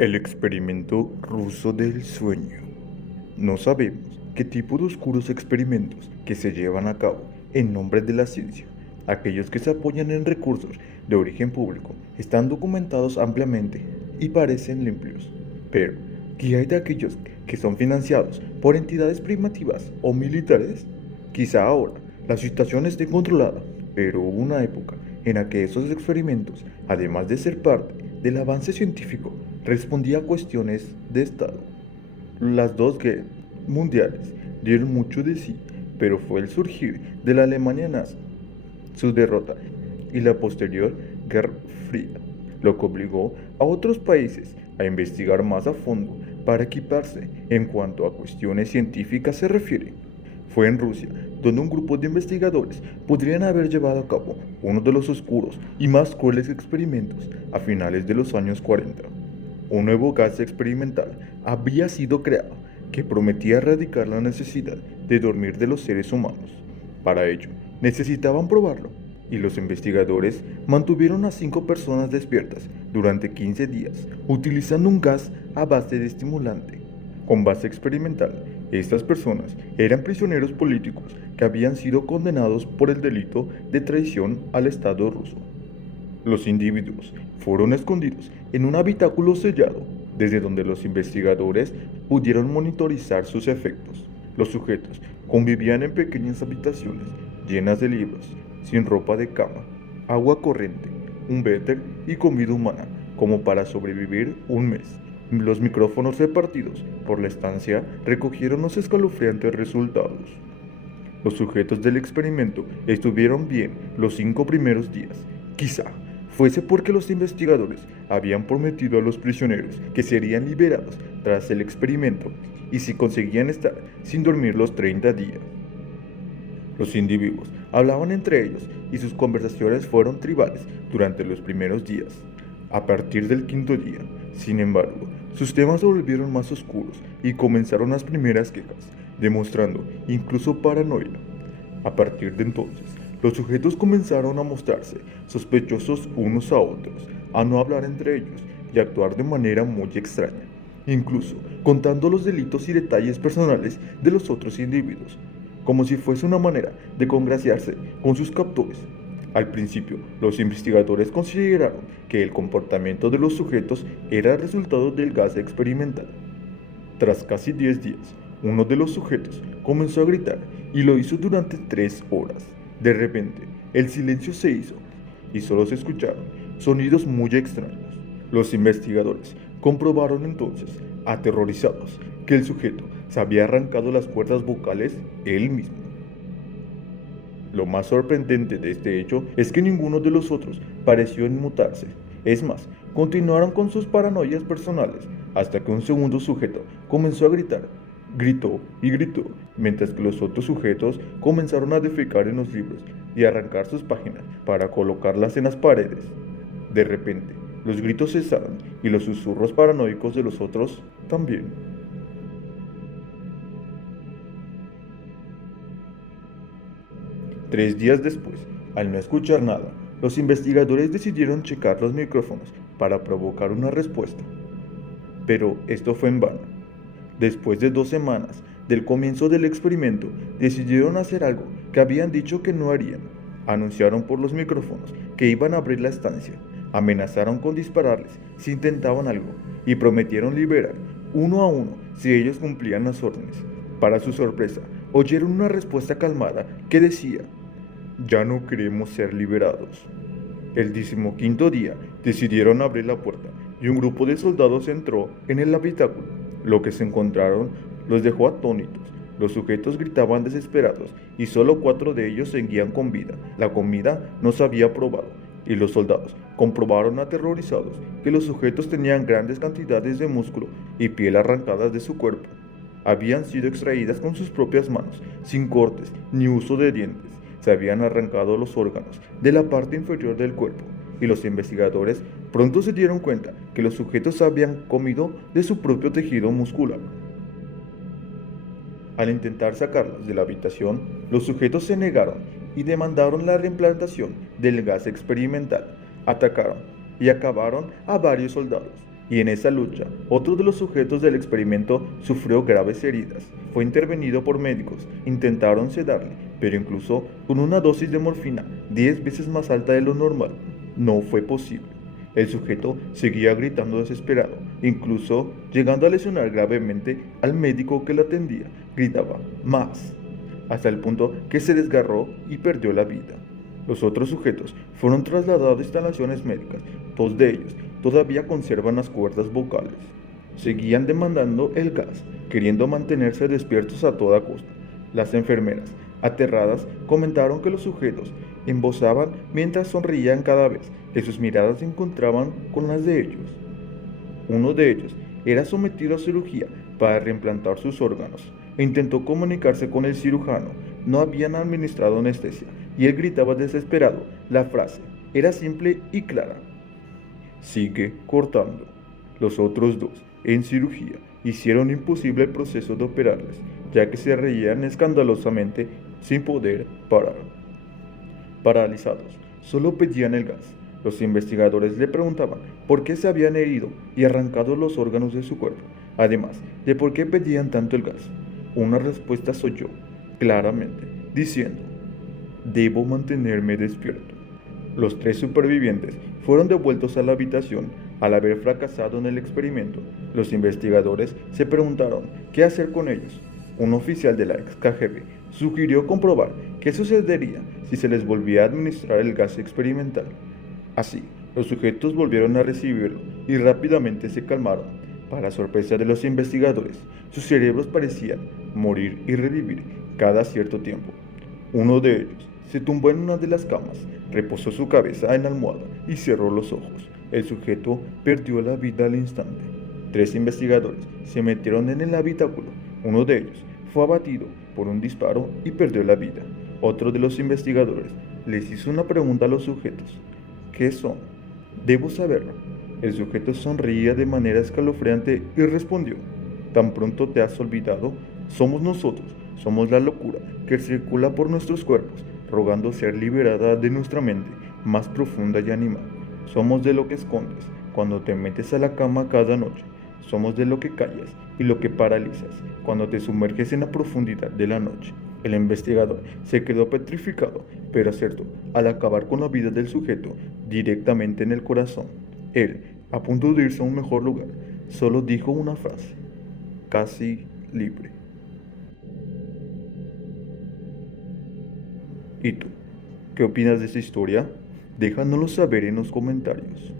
El experimento ruso del sueño. No sabemos qué tipo de oscuros experimentos que se llevan a cabo en nombre de la ciencia. Aquellos que se apoyan en recursos de origen público están documentados ampliamente y parecen limpios. Pero, ¿qué hay de aquellos que son financiados por entidades privativas o militares? Quizá ahora la situación esté controlada, pero hubo una época en la que esos experimentos, además de ser parte del avance científico, respondía a cuestiones de Estado. Las dos guerras mundiales dieron mucho de sí, pero fue el surgir de la Alemania nazi, su derrota y la posterior Guerra Fría lo que obligó a otros países a investigar más a fondo para equiparse en cuanto a cuestiones científicas se refiere. Fue en Rusia donde un grupo de investigadores podrían haber llevado a cabo uno de los oscuros y más crueles experimentos a finales de los años 40. Un nuevo gas experimental había sido creado que prometía erradicar la necesidad de dormir de los seres humanos. Para ello, necesitaban probarlo, y los investigadores mantuvieron a 5 personas despiertas durante 15 días, utilizando un gas a base de estimulante. Con base experimental, estas personas eran prisioneros políticos que habían sido condenados por el delito de traición al Estado ruso. Los individuos fueron escondidos en un habitáculo sellado, desde donde los investigadores pudieron monitorizar sus efectos. Los sujetos convivían en pequeñas habitaciones llenas de libros, sin ropa de cama, agua corriente, un váter y comida humana, como para sobrevivir un mes. Los micrófonos repartidos por la estancia recogieron los escalofriantes resultados. Los sujetos del experimento estuvieron bien los 5 primeros días. Quizá fuese porque los investigadores habían prometido a los prisioneros que serían liberados tras el experimento y si conseguían estar sin dormir los 30 días. Los individuos hablaban entre ellos y sus conversaciones fueron tribales durante los primeros días. A partir del 5.º día, sin embargo, sus temas se volvieron más oscuros y comenzaron las primeras quejas, demostrando incluso paranoia. A partir de entonces, los sujetos comenzaron a mostrarse sospechosos unos a otros, a no hablar entre ellos y a actuar de manera muy extraña, incluso contando los delitos y detalles personales de los otros individuos, como si fuese una manera de congraciarse con sus captores. Al principio, los investigadores consideraron que el comportamiento de los sujetos era el resultado del gas experimental. Tras casi 10 días, uno de los sujetos comenzó a gritar y lo hizo durante 3 horas. De repente, el silencio se hizo y solo se escucharon sonidos muy extraños. Los investigadores comprobaron entonces, aterrorizados, que el sujeto se había arrancado las cuerdas vocales él mismo. Lo más sorprendente de este hecho es que ninguno de los otros pareció inmutarse. Es más, continuaron con sus paranoias personales hasta que un segundo sujeto comenzó a gritar. Gritó y gritó, mientras que los otros sujetos comenzaron a defecar en los libros y a arrancar sus páginas para colocarlas en las paredes. De repente, los gritos cesaron y los susurros paranoicos de los otros también. 3 días después, al no escuchar nada, los investigadores decidieron checar los micrófonos para provocar una respuesta. Pero esto fue en vano. Después de 2 semanas del comienzo del experimento, decidieron hacer algo que habían dicho que no harían. Anunciaron por los micrófonos que iban a abrir la estancia, amenazaron con dispararles si intentaban algo y prometieron liberar uno a uno si ellos cumplían las órdenes. Para su sorpresa, oyeron una respuesta calmada que decía: «Ya no queremos ser liberados». El 15.º día decidieron abrir la puerta y un grupo de soldados entró en el habitáculo. Lo que se encontraron los dejó atónitos. Los sujetos gritaban desesperados y solo 4 de ellos seguían con vida. La comida no se había probado y los soldados comprobaron aterrorizados que los sujetos tenían grandes cantidades de músculo y piel arrancadas de su cuerpo. Habían sido extraídas con sus propias manos, sin cortes ni uso de dientes. Se habían arrancado los órganos de la parte inferior del cuerpo y los investigadores pronto se dieron cuenta que los sujetos habían comido de su propio tejido muscular. Al intentar sacarlos de la habitación, los sujetos se negaron y demandaron la reimplantación del gas experimental. Atacaron y acabaron a varios soldados. y en esa lucha, otro de los sujetos del experimento sufrió graves heridas. Fue intervenido por médicos, intentaron sedarle, pero incluso con una dosis de morfina 10 veces más alta de lo normal, no fue posible. El sujeto seguía gritando desesperado, incluso llegando a lesionar gravemente al médico que lo atendía. Gritaba más, hasta el punto que se desgarró y perdió la vida. Los otros sujetos fueron trasladados a instalaciones médicas. Dos de ellos todavía conservan las cuerdas vocales. Seguían demandando el gas, queriendo mantenerse despiertos a toda costa. Las enfermeras, aterradas, comentaron que los sujetos embozaban mientras sonreían cada vez que sus miradas se encontraban con las de ellos. Uno de ellos era sometido a cirugía para reimplantar sus órganos e intentó comunicarse con el cirujano. No habían administrado anestesia y él gritaba desesperado. La frase era simple y clara: sigue cortando. Los otros dos, en cirugía, hicieron imposible el proceso de operarles, ya que se reían escandalosamente sin poder parar. Paralizados, solo pedían el gas. Los investigadores le preguntaban por qué se habían herido y arrancado los órganos de su cuerpo, además de por qué pedían tanto el gas. Una respuesta se oyó claramente, diciendo: debo mantenerme despierto. Los tres supervivientes fueron devueltos a la habitación al haber fracasado en el experimento. Los investigadores se preguntaron qué hacer con ellos. Un oficial de la ex KGB sugirió comprobar qué sucedería si se les volvía a administrar el gas experimental. Así, los sujetos volvieron a recibirlo y rápidamente se calmaron. Para sorpresa de los investigadores, sus cerebros parecían morir y revivir cada cierto tiempo. Uno de ellos se tumbó en una de las camas, reposó su cabeza en la almohada y cerró los ojos. El sujeto perdió la vida al instante. Tres investigadores se metieron en el habitáculo. Uno de ellos fue abatido por un disparo y perdió la vida. Otro de los investigadores les hizo una pregunta a los sujetos: ¿qué son? Debo saberlo. El sujeto sonreía de manera escalofriante y respondió: tan pronto te has olvidado, somos nosotros, somos la locura que circula por nuestros cuerpos, rogando ser liberada de nuestra mente más profunda y animal. Somos de lo que escondes cuando te metes a la cama cada noche. Somos de lo que callas y lo que paralizas cuando te sumerges en la profundidad de la noche. El investigador se quedó petrificado, pero acertó al acabar con la vida del sujeto directamente en el corazón. Él, a punto de irse a un mejor lugar, solo dijo una frase: casi libre. ¿Y tú? ¿Qué opinas de esta historia? Déjanoslo saber en los comentarios.